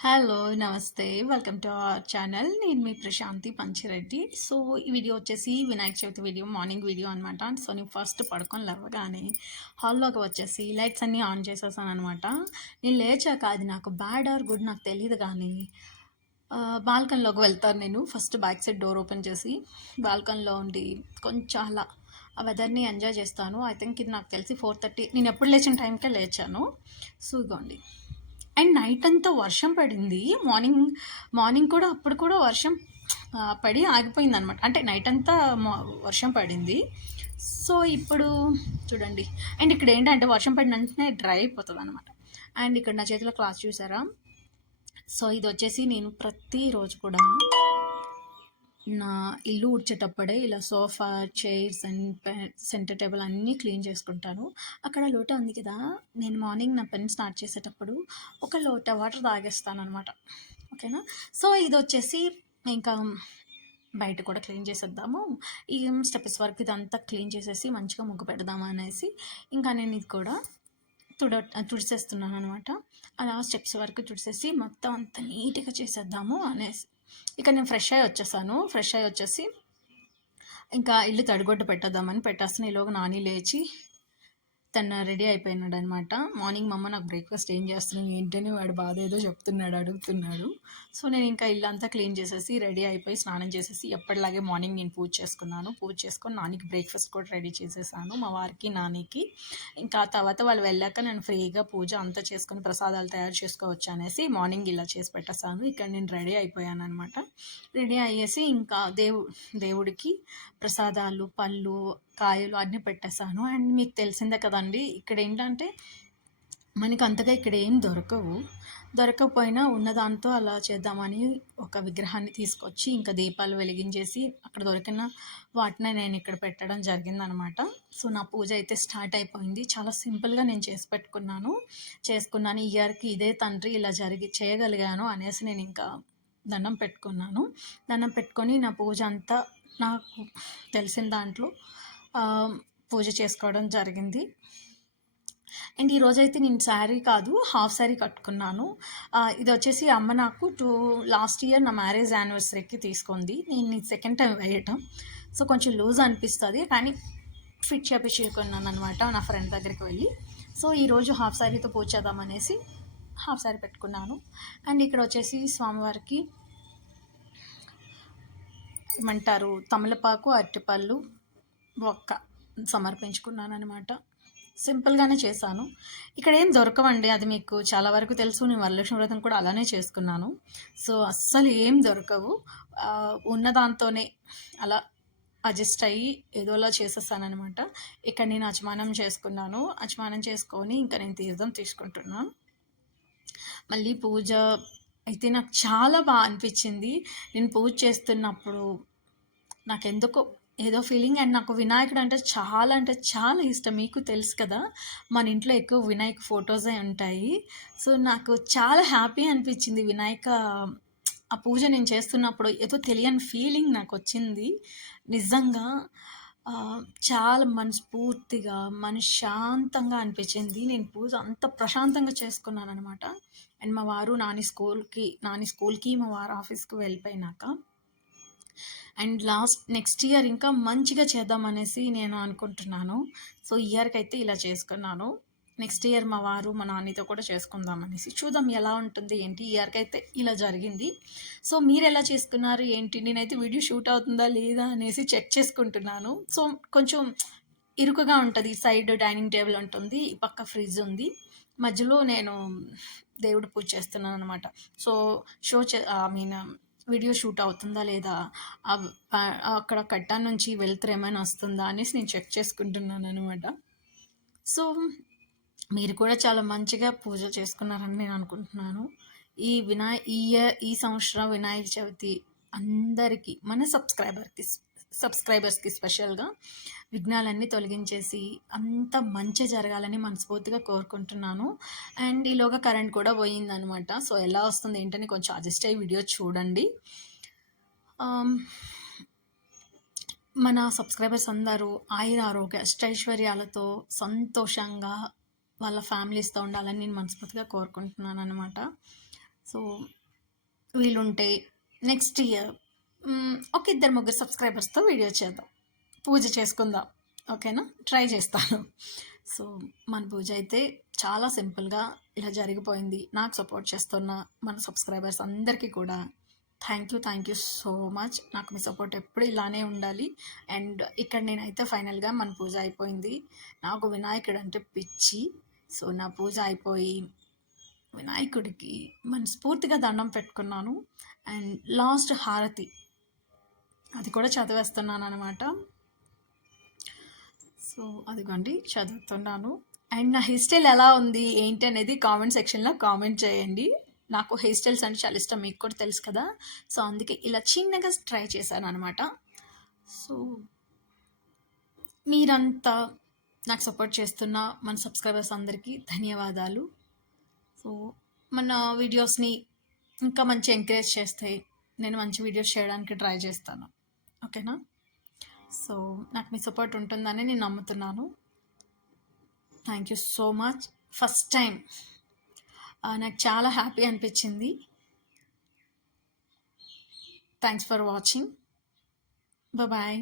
Hello! నమస్తే. Welcome to our channel. నేను మీ Prashanti Panchireddy. So, ఈ వీడియో వచ్చేసి Vinayaka Chavithi video, morning video అనమాట. సో, నేను ఫస్ట్ పడుకొని లేవగానే హాల్లోకి వచ్చేసి లైట్స్ అన్నీ ఆన్ చేసేసాననమాట. నేను లేచాక అది నాకు బ్యాడ్ ఆర్ గుడ్ నాకు తెలీదు కానీ బాల్కనీలోకి వెళ్తాను నేను. First back side door open చేసి బాల్కనీలో ఉండి కొంచెం అలా ఆ వెదర్‌ని ఎంజాయ్ చేస్తాను. ఐ థింక్ ఇది నాకు తెలిసి 4:30 నేను ఎప్పుడు లేచిన టైంకే లేచాను. సో, ఇగోండి. అండ్ నైట్ అంతా వర్షం పడింది. మార్నింగ్ మార్నింగ్ కూడా అప్పుడు కూడా వర్షం పడి ఆగిపోయిందనమాట. అంటే నైట్ అంతా వర్షం పడింది. సో, ఇప్పుడు చూడండి. అండ్ ఇక్కడ ఏంటంటే వర్షం పడిన వెంటనే డ్రై అయిపోతదనమాట. అండ్ ఇక్కడ నా చేతిలో క్లాత్ చూసారా? సో, ఇదొచ్చేసి నేను ప్రతిరోజు కూడా నా ఇల్లు ఊడ్చేటప్పుడే ఇలా sofa, chairs and centre table అన్నీ క్లీన్ చేసుకుంటాను. అక్కడ లోటా ఉంది కదా! నేను మార్నింగ్ నా పని స్టార్ట్ చేసేటప్పుడు ఒక లోటా వాటర్ తాగేస్తాననమాట. ఓకేనా? సో, ఇదొచ్చేసి ఇంకా బయట కూడా క్లీన్ చేసేద్దాము. ఈ స్టెప్స్ వరకు ఇదంతా క్లీన్ చేసేసి మంచిగా ముగ్గు పెడదాము అనేసి ఇంకా నేను ఇది కూడా తుడిసేస్తున్నాననమాట. అలా స్టెప్స్ వరకు తుడిసేసి మొత్తం అంతా నీట్‌గా చేసేద్దాము అనేసి. ఇక నేను ఫ్రెష్ అయ్యి వచ్చేసి ఇంకా ఇల్లు తడిగుడ్డ పెట్టేద్దామని పెట్టేస్తున్నా. ఈలోగా నాని లేచి తను రెడీ అయిపోయినాడనమాట. మార్నింగ్ మా అమ్మ నాకు బ్రేక్‌ఫాస్ట్ ఏం చేస్తున్నావు ఏంటని వాడు బాధ ఏదో చెప్తున్నాడు, అడుగుతున్నాడు. సో, నేను ఇంకా ఇల్లంతా క్లీన్ చేసేసి రెడీ అయిపోయి స్నానం చేసేసి ఎప్పటిలాగే మార్నింగ్ నేను పూజ చేసుకున్నాను. పూజ చేసుకొని నానికి బ్రేక్‌ఫాస్ట్ కూడా రెడీ చేసేసాను. మా వారికి, నానికి. ఇంకా తర్వాత వాళ్ళు వెళ్ళాక నేను ఫ్రీగా పూజ అంతా చేసుకొని ప్రసాదాలు తయారు చేసుకోవచ్చు అనేసి మార్నింగ్ ఇలా చేసి పెట్టేసాను. ఇక్కడ నేను రెడీ అయిపోయాననమాట. రెడీ అయ్యేసి ఇంకా దేవుడికి ప్రసాదాలు, పళ్ళు, కాయలు అన్నీ పెట్టేసాను. అండ్ మీకు తెలిసిందే కదండీ! ఇక్కడ ఏంటంటే మనకి అంతగా ఇక్కడ ఏం దొరకవు. దొరకకపోయినా ఉన్నదాంతో అలా చేద్దామని ఒక విగ్రహాన్ని తీసుకొచ్చి ఇంకా దీపాలు వెలిగించేసి అక్కడ దొరికిన వాటినే నేను ఇక్కడ పెట్టడం జరిగిందనమాట. సో, నా పూజ అయితే స్టార్ట్ అయిపోయింది. చాలా సింపుల్‌గా నేను చేసుకున్నాను. ఈ ఇయర్‌కి ఇదే తండ్రి ఇలా చేయగలిగాను అనేసి నేను ఇంకా దండం పెట్టుకున్నాను. దండం పెట్టుకొని నా పూజ అంతా నాకు తెలిసిన దాంట్లో పూజ చేసుకోవడం జరిగింది. అండ్ ఈరోజైతే నేను శారీ కాదు హాఫ్ శారీ కట్టుకున్నాను. ఇది వచ్చేసి అమ్మ నాకు లాస్ట్ ఇయర్ నా మ్యారేజ్ యానివర్సరీకి తీసుకుంది. నేను ఇది సెకండ్ టైం వేయటం. సో, కొంచెం లూజ్ అనిపిస్తుంది కానీ ఫిట్ చేపించుకున్నాను అనమాట నా ఫ్రెండ్ దగ్గరికి వెళ్ళి. సో, ఈరోజు హాఫ్ శారీతో పూజ చేద్దామనేసి హాఫ్ శారీ పెట్టుకున్నాను. అండ్ ఇక్కడ వచ్చేసి స్వామివారికి ఏమంటారు తమలపాకు, అరటిపళ్ళు, ఒక్క సమర్పించుకున్నాను అనమాట. సింపుల్‌గానే చేశాను. ఇక్కడ ఏం దొరకవండి. అది మీకు చాలా వరకు తెలుసు. నేను వరలక్ష్మి వ్రతం కూడా అలానే చేసుకున్నాను. సో, అస్సలు ఏం దొరకవు. ఉన్న దాంతోనే అలా అడ్జస్ట్ అయ్యి ఏదోలా చేసేసాననమాట. ఇక్కడ నేను అచమానం చేసుకున్నాను. అచమానం చేసుకొని ఇంకా నేను తీర్థం తీసుకుంటున్నాను. మళ్ళీ పూజ అయితే నాకు చాలా అనిపించింది. నేను పూజ చేస్తున్నప్పుడు నాకెందుకో ఏదో ఫీలింగ్. అండ్ నాకు వినాయకుడు అంటే చాలా ఇష్టం. మీకు తెలుసు కదా! మన ఇంట్లో ఎక్కువ వినాయక ఫోటోసే ఉంటాయి. సో, నాకు చాలా హ్యాపీ అనిపించింది ఆ పూజ నేను చేస్తున్నప్పుడు ఏదో తెలియని ఫీలింగ్ నాకొచ్చింది. నిజంగా చాలా మనస్ఫూర్తిగా, మనశ్శాంతంగా అనిపించింది. నేను పూజ అంత ప్రశాంతంగా చేసుకున్నాననమాట. అండ్ మా వారు నాని స్కూల్‌కి, మా వారు ఆఫీస్‌కి వెళ్ళిపోయినాక అండ్ నెక్స్ట్ ఇయర్ ఇంకా మంచిగా చేద్దామనేసి నేను అనుకుంటున్నాను. సో, ఈ ఇయర్‌కైతే ఇలా చేసుకున్నాను. నెక్స్ట్ ఇయర్ మా వారు, మా నాన్నతో కూడా చేసుకుందామనేసి. చూద్దాం ఎలా ఉంటుంది ఏంటి. ఈ ఇయర్‌కైతే ఇలా జరిగింది. సో, మీరెలా చేసుకున్నారు ఏంటి? నేనైతే వీడియో షూట్ అవుతుందా లేదా అనేసి చెక్ చేసుకుంటున్నాను. సో, కొంచెం ఇరుకుగా ఉంటది. సైడ్ డైనింగ్ టేబుల్ ఉంటుంది. ఈ పక్క ఫ్రిడ్జ్ ఉంది. మధ్యలో నేను దేవుడి పూజ చేస్తున్నాననమాట. సో, వీడియో షూట్ అవుతుందా లేదా? అక్కడ కట్టా నుంచి వెలుతురు ఏమైనా వస్తుందా అనేసి నేను చెక్ చేసుకుంటున్నాననమాట. సో, మీరు కూడా చాలా మంచిగా పూజ చేసుకున్నారని నేను అనుకుంటున్నాను. ఈ సంవత్సరం వినాయక చవితి అందరికీ మన సబ్స్క్రైబర్స్‌కి స్పెషల్‌గా విఘ్నాలన్నీ తొలగించేసి అంత మంచి జరగాలని మనస్ఫూర్తిగా కోరుకుంటున్నాను. అండ్ ఈలోగా కరెంట్ కూడా పోయిందనమాట. సో, ఎలా వస్తుంది ఏంటని కొంచెం అడ్జస్ట్ అయ్యి వీడియో చూడండి. మన సబ్స్క్రైబర్స్ అందరూ ఆయురారోగ్య అష్టైశ్వర్యాలతో సంతోషంగా వాళ్ళ ఫ్యామిలీస్‌తో ఉండాలని నేను మనస్ఫూర్తిగా కోరుకుంటున్నాననమాట. సో వీలుంటే నెక్స్ట్ ఇయర్ ఒక ఇద్దరు ముగ్గురు సబ్స్క్రైబర్స్తో వీడియో చేద్దాం, పూజ చేసుకుందాం. ఓకేనా, ట్రై చేస్తాను. సో మన పూజ అయితే చాలా సింపుల్గా ఇలా జరిగిపోయింది. నాకు సపోర్ట్ చేస్తున్న మన సబ్స్క్రైబర్స్ అందరికీ కూడా థ్యాంక్ యూ సో మచ్. నాకు మీ సపోర్ట్ ఎప్పుడు ఇలానే ఉండాలి. అండ్ ఇక్కడ నేనైతే ఫైనల్గా మన పూజ అయిపోయింది. నాకు వినాయకుడు అంటే పిచ్చి. సో నా పూజ అయిపోయి వినాయకుడికి మనస్ఫూర్తిగా దండం పెట్టుకున్నాను. అండ్ లాస్ట్ హారతి అది కూడా చదివేస్తున్నాను అనమాట. సో అదిగోండి చదువుతున్నాను. అండ్ నా హెయిర్ స్టైల్ ఎలా ఉంది ఏంటి అనేది కామెంట్ సెక్షన్లో కామెంట్ చేయండి. నాకు హెయిర్ స్టైల్స్ అంటే చాలా ఇష్టం, మీకు కూడా తెలుసు కదా. సో అందుకే ఇలా చిన్నగా ట్రై చేశాను అనమాట. సో మీరంతా నాకు సపోర్ట్ చేస్తున్న మన సబ్స్క్రైబర్స్ అందరికీ ధన్యవాదాలు. సో మన వీడియోస్ని ఇంకా మంచి ఎంకరేజ్ చేస్తే నేను మంచి వీడియోస్ చేయడానికి ట్రై చేస్తాను. ఓకేనా. సో నాకు మీ సపోర్ట్ ఉంటుందని నేను నమ్ముతున్నాను. Thank you so much. First time నాకు చాలా హ్యాపీ అనిపించింది. Thanks for watching. బాయ్.